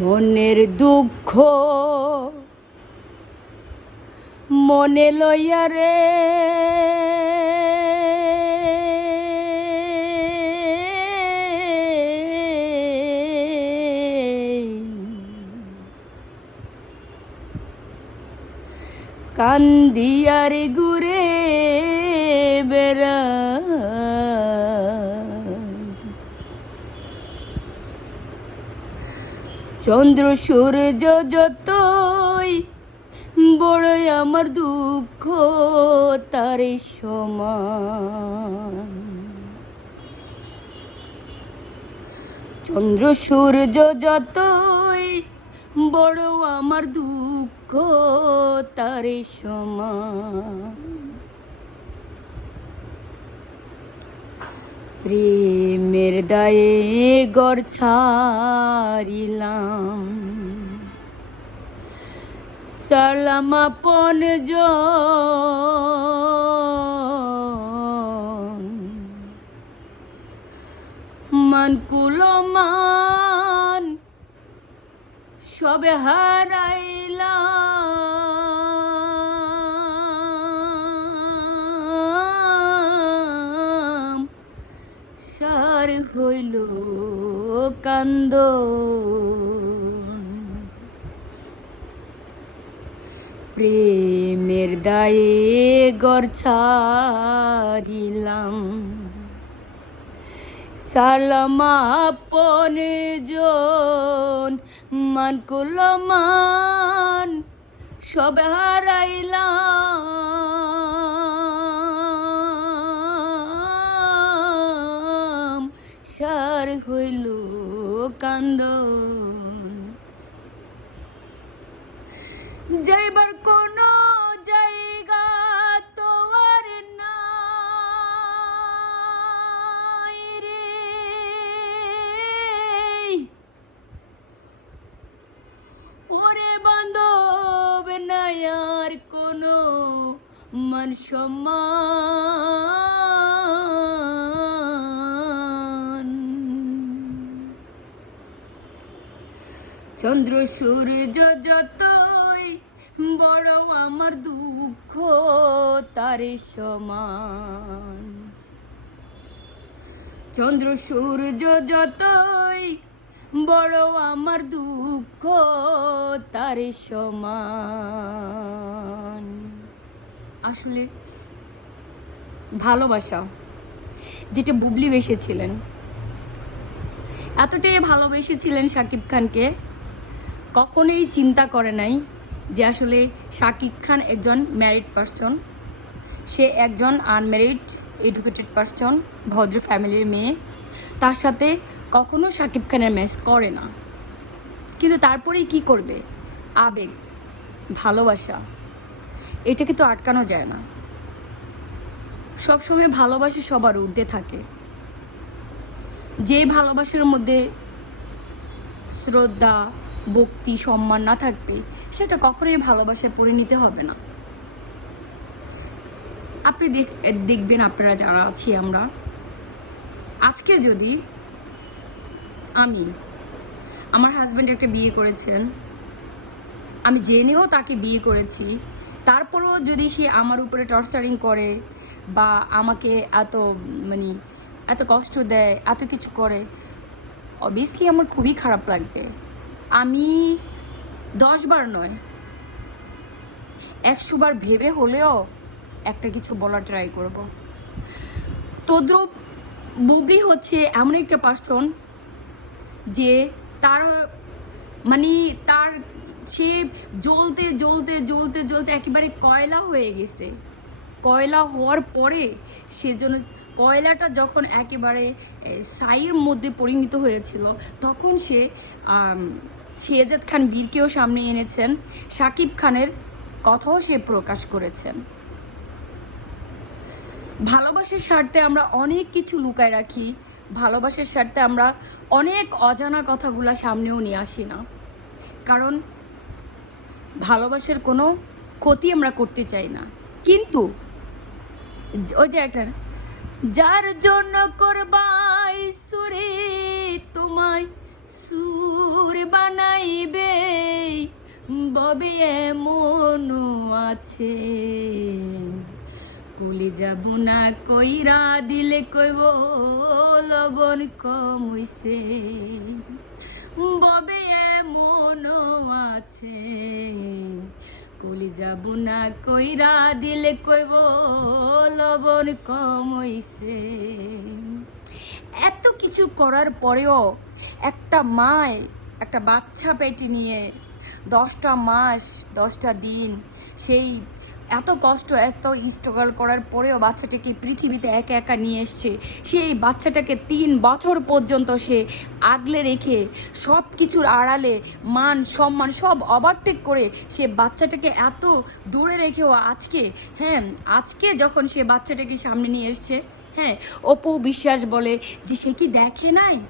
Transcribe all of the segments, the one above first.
মনের দুঃখ মনে লইয়া রে। কান্দিয়ার ঘুরে বেড়া। চন্দ্র সূর্য যতই, বড়ই আমার দুঃখ তারে সমান। চন্দ্র সূর্য যতই বড় আমার দুঃখ তারে সমান। প্রেমের দায়ে গড় ছাড়িলাম। সালাম আপন মান সবে হারাইলাম সার হইল কান্দ। প্রেমের দায়ে গড় ছাড়িলাম। সালামাপন জন মান কুলমান সব হারাইলাম। সার হইল কান্দন। যাইবার কোন জায়গা তোমার নাই রে। ওরে বান্ধব নাই আর কোনো মান সম্মান চন্দ্র সূর্য যতই, বড় আমার দুঃখ তারে সমান। চন্দ্র সূর্য যতই, বড় আমার দুঃখ তারে সমান। আসলে ভালোবাসা, যেটা বুবলি বেসেছিলেন, এতটাই ভালোবেসেছিলেন শাকিব খানকে কখনোই চিন্তা করে নাই যে আসলে শাকিব খান একজন ম্যারিড পার্সন সে একজন আনম্যারিড এডুকেটেড পার্সন ভদ্র ফ্যামিলির মেয়ে। তার সাথে কখনো শাকিব খানের ম্যাচ করে না। কিন্তু তারপরেই কি করবে? আবেগ, ভালোবাসা, এটাকে তো আটকানো যায় না। সবসময় ভালোবাসা সবার ঊর্ধ্বে থাকে। যে ভালোবাসার মধ্যে শ্রদ্ধা ভক্তি, সম্মান না থাকবে সেটা কখনোই ভালোবাসায় পরিণত হবে না। আপনি দেখ- দেখবেন আপনারা যারা আছি আমরা, আজকে যদি আমি আমার হাজব্যান্ড একটা বিয়ে করেছেন, আমি জেনেও তাকে বিয়ে করেছি, তারপরেও যদি সে আমার উপরে টর্চারিং করে বা আমাকে এত মানে এত কষ্ট দেয়, এত কিছু করে অবভিয়াসলি আমার খুবই খারাপ লাগবে। আমি দশ বার নয় একশো বার ভেবে হলেও একটা কিছু বলার ট্রাই করব। তদ্রুপ বুবলি হচ্ছে এমন একটা পার্সন যে তার মানে তার সে জ্বলতে জ্বলতে জ্বলতে জ্বলতে একেবারে কয়লা হয়ে গেছে। কয়লা হওয়ার পরে সে জন্য কয়লাটা যখন একেবারে এ, ছাইয়ের মধ্যে পরিণত হয়েছিল তখন সে শেহজাদ খান বীরকেও সামনে এনেছেন। সাকিব খানের কথাও সে প্রকাশ করেছেন। ভালোবাসার স্বার্থে আমরা অনেক কিছু লুকায় রাখি। ভালোবাসার স্বার্থে আমরা অনেক অজানা কথাগুলা সামনেও নিয়ে আসি না। কারণ ভালোবাসার কোনো ক্ষতি আমরা করতে চাই না। কিন্তু ওই যে একটা, যার জন্য করবাই সুরে ববে এমনও আছে? ভুলে যাব না, কইরা দিলে কইব, লবণ কমইছে ববে এমনও আছে? কলি যাব না, কইরা দিলে কইব, লবণ কমইছে এত কিছু করার পরেও একটা মায়, একটা বাচ্চা পেটে নিয়ে দশটা মাস, দশটা দিন, সেই এত কষ্ট, এত স্ট্রাগল করার পরেও বাচ্চাটাকে পৃথিবীতে একা একা নিয়ে এসছে। সেই বাচ্চাটাকে তিন বছর পর্যন্ত সে আগলে রেখে সব কিছুর আড়ালে মান, সম্মান সব ওভারটেক করে সে বাচ্চাটাকে এত দূরে রেখেও আজকে হ্যাঁ আজকে যখন সে বাচ্চাটাকে সামনে নিয়ে এসছে হ্যাঁ অপু বিশ্বাস বলে যে, সে কি দেখে নাই?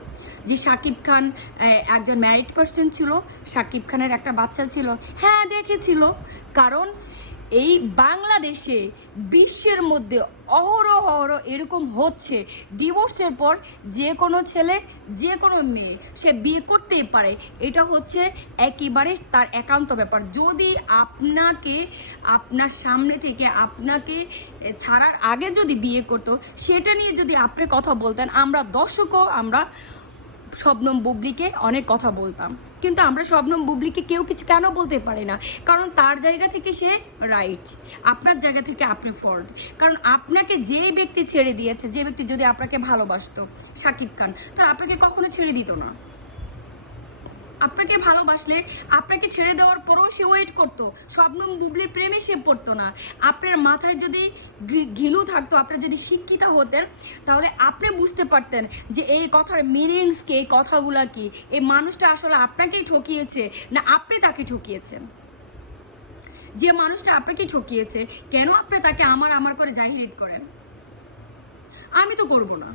যে শাকিব খান একজন ম্যারিড পার্সন ছিল শাকিব খানের একটা বাচ্চা ছিল হ্যাঁ দেখেছিল। কারণ এই বাংলাদেশে বিশ্বের মধ্যে অহরহ এরকম হচ্ছে। ডিভোর্সের পর যে কোনো ছেলে, যে কোনো মেয়ে, সে বিয়ে করতেই পারে। এটা হচ্ছে একেবারে তার একান্ত ব্যাপার। যদি আপনাকে, আপনার সামনে থেকে আপনাকে ছাড়ার আগে যদি বিয়ে করতো, সেটা নিয়ে যদি আপনি কথা বলতেন, আমরা দর্শকও, আমরা শবনম বুবলিকে অনেক কথা বলতাম। কিন্তু আমরা স্বপ্নম বুবলিকে কেউ কিছু কেন বলতে পারি না? কারণ তার জায়গা থেকে সে রাইট আপনার জায়গা থেকে আপনি ফল্ট কারণ আপনাকে যে ব্যক্তি ছেড়ে দিয়েছে, যে ব্যক্তি যদি আপনাকে ভালোবাসতো সাকিব খান, তা আপনাকে কখনো ছেড়ে দিত না। আপনাকে ভালোবাসলে, আপনাকে ছেড়ে দেওয়ার পরেও সে ওয়েট করতো। শবনম বুবলির প্রেমে সে পড়তো না। আপনার মাথায় যদি ঘিলু থাকতো আপনি যদি শিক্ষিত হতেন, তাহলে আপনি বুঝতে পারতেন যে এই কথার মিনিংস কি, এই কথাগুলা কি। এই মানুষটা আসলে আপনাকেই ঠকিয়েছে, না আপনি তাকে ঠকিয়েছেন? যে মানুষটা আপনাকে ঠকিয়েছে, কেন আপনি তাকে আমার আমার করে জাহিরিত করেন? আমি তো করব না।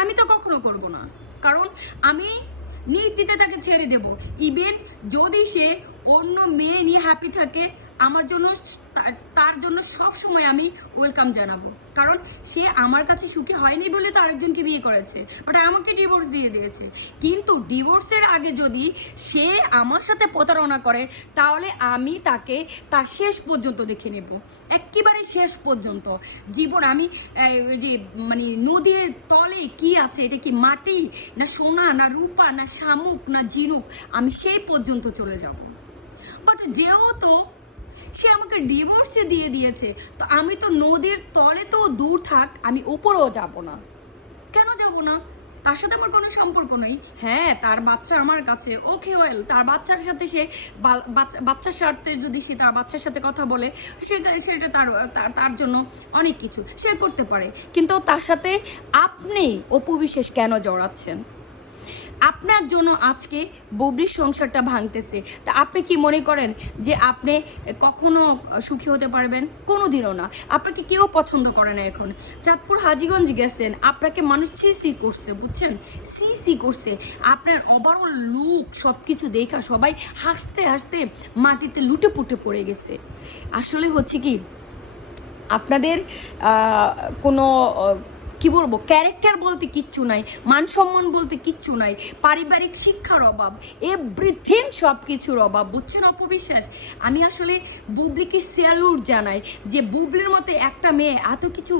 আমি তো কখনো করব না। কারণ আমি নির্দিতে তাকে ছেড়ে দেব। ইভেন যদি সে অন্য মেয়ে নিয়ে হ্যাপি থাকে আমার জন্য, তার- জন্য সব সময় আমি ওয়েলকাম জানাব। কারণ সে আমার কাছে সুখী হয়নি বলে তো আরেকজনকে বিয়ে করেছে বাট আমাকে ডিভোর্স দিয়ে দিয়েছে। কিন্তু ডিভোর্সের আগে যদি সে আমার সাথে প্রতারণা করে, তাহলে আমি তাকে তার শেষ পর্যন্ত দেখে নেব। একেবারে শেষ পর্যন্ত। জীবন আমি যে মানে নদীর তলে কি আছে, এটা কি মাটি, না সোনা, না রূপা, না শামুক, না ঝিনুক, আমি সেই পর্যন্ত চলে যাব। বাট যেহেতু সে আমাকে ডিভোর্সে দিয়ে দিয়েছে। তো আমি তো নদীর তলে তো দূর থাক, আমি উপরেও যাব না। কেন যাব না? তার সাথে আমার কোনো সম্পর্ক নেই। হ্যাঁ তার বাচ্চা আমার কাছে। ওকে ওয়েল তার বাচ্চার সাথে সে বাচ্চা- বাচ্চার স্বার্থে যদি সে তার বাচ্চার সাথে কথা বলে, সেটা সেটা তার- তার জন্য অনেক কিছু সে করতে পারে। কিন্তু তার সাথে আপনি অপবিশেষ কেন জড়াচ্ছেন? আপনার জন্য আজকে ববরির সংসারটা ভাঙতেছে। তা আপনি কি মনে করেন যে আপনি কখনো সুখী হতে পারবেন? কোনো দিনও না। আপনাকে কেউ পছন্দ করে না এখন। চাঁদপুর হাজিগঞ্জ গেছেন, আপনাকে মানুষ সি সি করছে, বুঝছেন? সি সি করছে। আপনার ওভারঅল লুক সব কিছু দেখা সবাই হাসতে হাসতে মাটিতে লুটে পুটে পড়ে গেছে। আসলে হচ্ছে কি, আপনাদের কোনো কি বলব? ক্যারেক্টার বলতে কিচ্ছু নাই মান সম্মান বলতে কিচ্ছু নাই, পারিবারিক শিক্ষার অভাব এভরিথিং সব কিছুর অভাব, বুঝছেন অপবিশ্বাস? আমি আসলে বুবলিকে স্যালুট জানাই যে বুবলির মতে একটা মেয়ে এত কিছু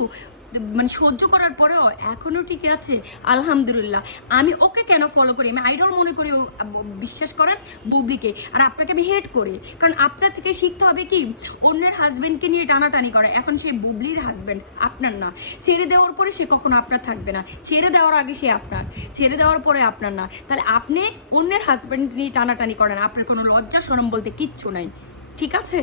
মানে সহ্য করার পরেও এখনও ঠিক আছে, আলহামদুলিল্লাহ। আমি ওকে কেন ফলো করি? আমি আইডল মনে করি বিশ্বাস করেন বুবলিকে আর আপনাকে আমি হেট করি। কারণ আপনার থেকে শিখতে হবে কি? অন্যের হাজবেন্ডকে নিয়ে টানাটানি করে। এখন সে বুবলির হাজবেন্ড আপনার না। ছেড়ে দেওয়ার পরে সে কখনো আপনার থাকবে না। ছেড়ে দেওয়ার আগে সে আপনার। ছেড়ে দেওয়ার পরে আপনার না। তাহলে আপনি অন্যের হাজবেন্ড নিয়ে টানাটানি করেন। আপনার কোনো লজ্জা সরম বলতে কিচ্ছু নাই। ঠিক আছে?